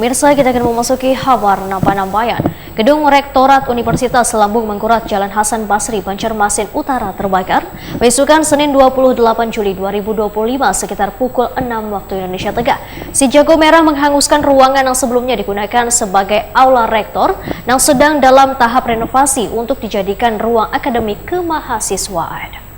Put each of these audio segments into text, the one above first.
Pemirsa, kita akan memasuki kabar Nambayan. Gedung Rektorat Universitas Lambung Mangkurat Jalan Hasan Basri, Banjarmasin Utara terbakar besokan Senin 28 Juli 2025 sekitar pukul 6 waktu Indonesia Tengah. Si jago merah menghanguskan ruangan yang sebelumnya digunakan sebagai aula rektor yang sedang dalam tahap renovasi untuk dijadikan ruang akademik kemahasiswaan.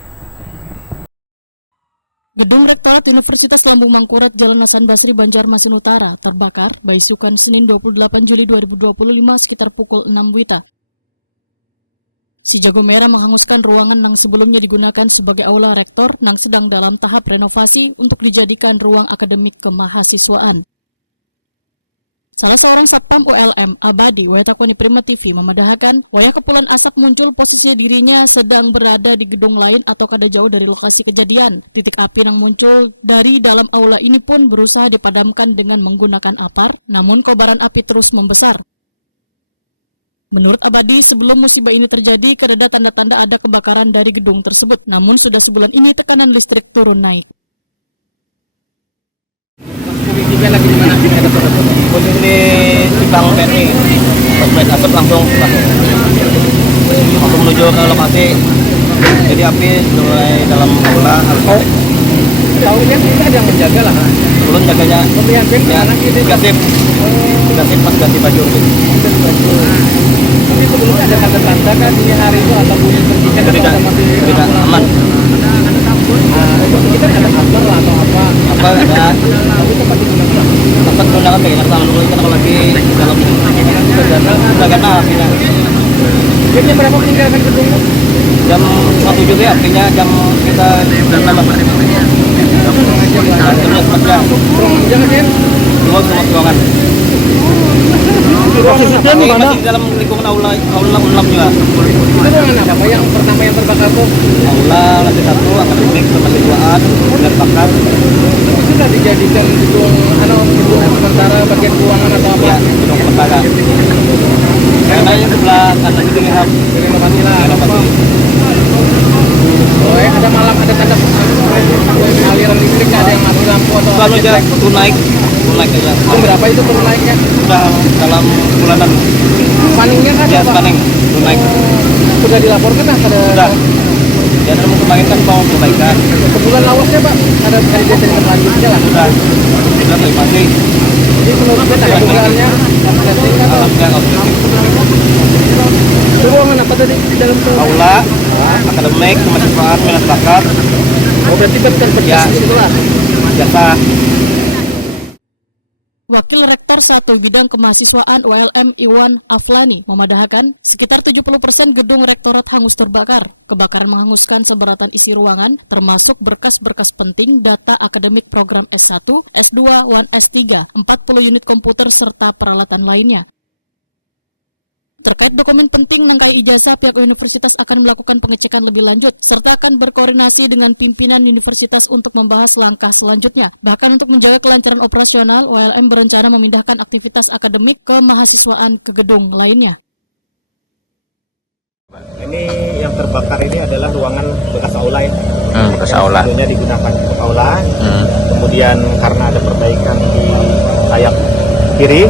Gedung Rektorat Universitas Lambung Mangkurat Jalan Hasan Basri, Banjarmasin Utara terbakar besokan Senin 28 Juli 2025 sekitar pukul 6 WITA. Si jago merah menghanguskan ruangan yang sebelumnya digunakan sebagai aula rektor yang sedang dalam tahap renovasi untuk dijadikan ruang akademik kemahasiswaan. Salah seorang Satpam ULM, Abadi, Wetakoni Prima TV, memedahkan wayah kepulan asap muncul posisi dirinya sedang berada di gedung lain atau kada jauh dari lokasi kejadian. Titik api yang muncul dari dalam aula ini pun berusaha dipadamkan dengan menggunakan apar, namun kobaran api terus membesar. Menurut Abadi, sebelum musibah ini terjadi, kada tanda-tanda ada kebakaran dari gedung tersebut, namun sudah sebulan ini tekanan listrik turun naik. Lagi di mana? Posisi di Simpang PNI, pas asap langsung menuju ke lokasi. Jadi api mulai dalam aula. Tahunya kita ada yang menjaga lah. Sebelum jaganya, kasih pas ganti baju. Tapi sebelumnya ada tanda-tanda kan di hari itu atau bunyi perginya tidak aman. Kita ada kabar lah atau apa? Apa ada? Tempat menggunakan kayak sama dulu kita kalau lagi dalam sudah kena apinya. Jamnya berapa meninggalkan gedung? Jam 1 juga apinya, jam kita jam 11 jam. Jangan kan? Dua semua ruangan. Ruangan Ini masih dalam lingkungan aula juga. Itu ruangan apa yang pertama yang terbakar tuh? Aula lantai 1 akademik kemahasiswaan dan bakar. Itu sudah dijadikan gedung sementara bagian ruangan atau apa? Ya, gedung sementara. Karena yang sebelah kanan itu lihat Renovasi lah. Oh ya, ada malam ada tanda aliran listrik, ada yang mati lampu atau selalu aja turun naik aja. Berapa itu turun naiknya? Sudah dalam bulanan. Paningnya kan? Ya, paning turun naik. Sudah dilaporkan lah pada? Sudah. Ya dalam kemarin kan mau perbaikan. Sebulan lawasnya Pak, ada kejadian selanjutnya lah. Sudah terima. Jadi menurut saya dugaannya itu ruangan apa tadi di dalam tuh? Aula, akademik, kemahasiswaan, minat bakat. Oh berarti berkas Ya. itu lah. Jasa. Wakil Rektor Satu Bidang Kemahasiswaan ULM Iwan Aflani memadahkan sekitar 70% gedung rektorat hangus terbakar. Kebakaran menghanguskan seberatan isi ruangan, termasuk berkas-berkas penting, data akademik program S1, S2, S3, 40 unit komputer, serta peralatan lainnya. Terkait dokumen penting nangkai ijazah, pihak universitas akan melakukan pengecekan lebih lanjut, serta akan berkoordinasi dengan pimpinan universitas untuk membahas langkah selanjutnya. Bahkan untuk menjaga kelancaran operasional, ULM berencana memindahkan aktivitas akademik ke mahasiswaan ke gedung lainnya. Ini yang terbakar ini adalah ruangan bekas aula ya. Bekas aula. Sebelumnya digunakan untuk aula. Kemudian karena ada perbaikan di sayap kiri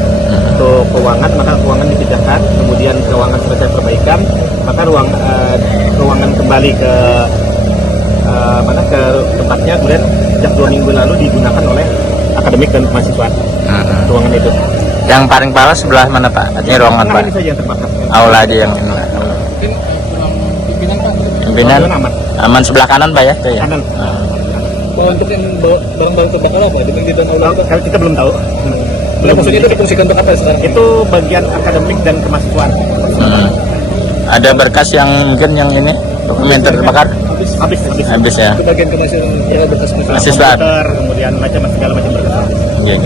untuk ruangan, maka ruangan dipindahkan. Kemudian ruangan selesai perbaikan, maka ruangan kembali ke ke tempatnya. Kemudian sejak 2 minggu lalu digunakan oleh akademik dan mahasiswa. Ruangan itu. Yang paling parah sebelah mana Pak? Ini ruangan Pak? Ini saja yang terbakar. Aula aja yang ini. Mungkin pimpinan Pak. Pimpinan aman sebelah kanan Pak ya? Itu ya? Kanan. Untuk yang barang-barang terbakar apa? Di dalam aula itu? Kita belum tahu. Maksudnya itu difungsikan untuk apa sekarang? Itu bagian akademik dan kemahasiswaan. Ada berkas yang mungkin yang ini dokumen terbakar? Habis ya. Itu bagian kemahasiswaan, berkas Mahasiswaan. Kemudian segala macam berkas. Iya.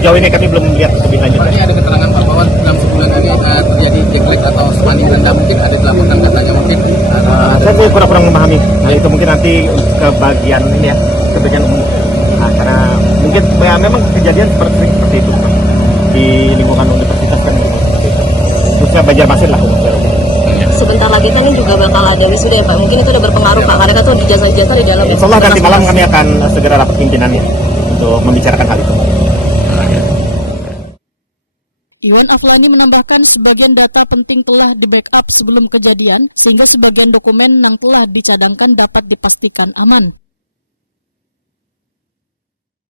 Sejauh ini kami belum melihat lebih lanjut. Ini ada keterangan Pak bahwa dalam sebulan ini terjadi neglect atau spending rendah, mungkin ada dilaporkan katanya mungkin. Saya kurang memahami. Nah, itu mungkin nanti ke bagian ini ya, ke bagian umum. Nah, karena mungkin ya, memang kejadian seperti itu di lingkungan universitas kan seperti itu. Khususnya Banjarmasin lah. Sebentar lagi kan ini juga bakal ada wisuda ya Pak, mungkin itu udah berpengaruh Pak, karena kan tuh jasa-jasa di dalam. Insya Allah nanti malam kami akan segera rapat pimpinannya untuk membicarakan hal itu. Iwan Aflani menambahkan sebagian data penting telah di-backup sebelum kejadian, sehingga sebagian dokumen yang telah dicadangkan dapat dipastikan aman.